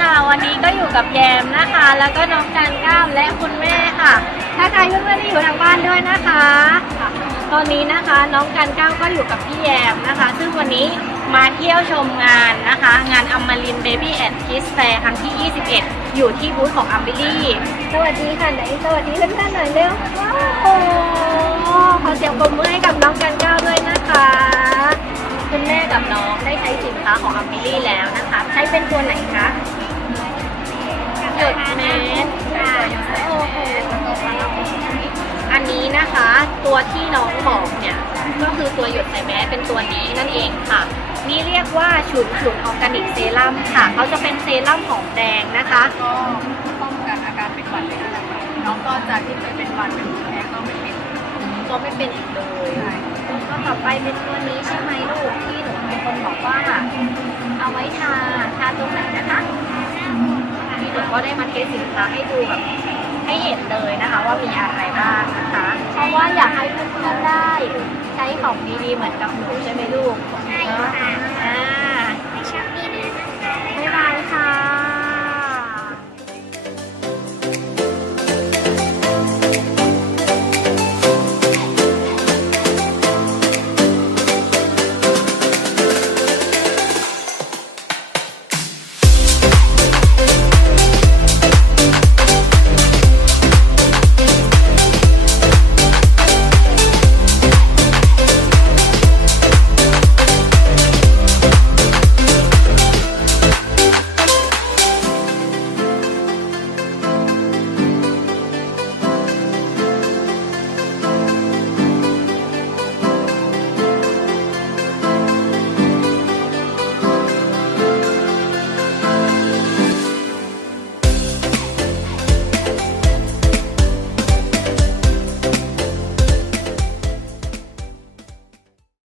ค่ะ วันนี้ก็อยู่กับแยมนะคะ แล้วก็น้องการก้าวและคุณแม่ค่ะ ถ้าใครเพื่อนๆที่อยู่ทางบ้านด้วยนะคะ ตอนนี้นะคะน้องการก้าวก็อยู่กับพี่แยมนะคะ ซึ่งวันนี้มาเที่ยวชมงานนะคะ งานอัมมารินเบบี้แอนด์คิสแฟร์ครั้งที่ 21 อยู่ที่บูธของอัมบิลี่สวัสดีค่ะไหนสวัสดีเพื่อนๆหน่อยเร็วว้าวโอ้ขอเสียงปรบมือให้กับน้องการก้าวด้วยนะคะ ค้าของอัมบิลี่แล้วนะคะ ใช้เป็นตัวไหนคะหยดเม็ดค่ะโอ้โหอันนี้นะคะ ตัวที่น้องบอกเนี่ยก็คือตัวหยดใส่แมสเป็นตัวนี้นั่นเองค่ะ นี่เรียกว่าฉุนฉุนออร์แกนิกเซรั่มค่ะเขาจะเป็นเซรั่มหอมแดงนะคะก็ป้องกันอาการเป็นหวัดได้ด้วยนะคะน้องก็จากที่เคยเป็นหวัดเป็นภูมิแพ้ก็ไม่เป็นก็ไม่เป็นอีกเลยก็ต่อไปเป็นตัวนี้ใช่ไหมลูกที่ ได้มาเทสสินค้าให้ดูแบบให้เห็นเลยนะคะ ว่ามีอะไรบ้างนะคะเพราะว่าอยากให้เพื่อนๆได้ ใช้ของดีๆเหมือนกับหนูใช่ไหมลูกใช่ค่ะอ่าไม่ชอบดี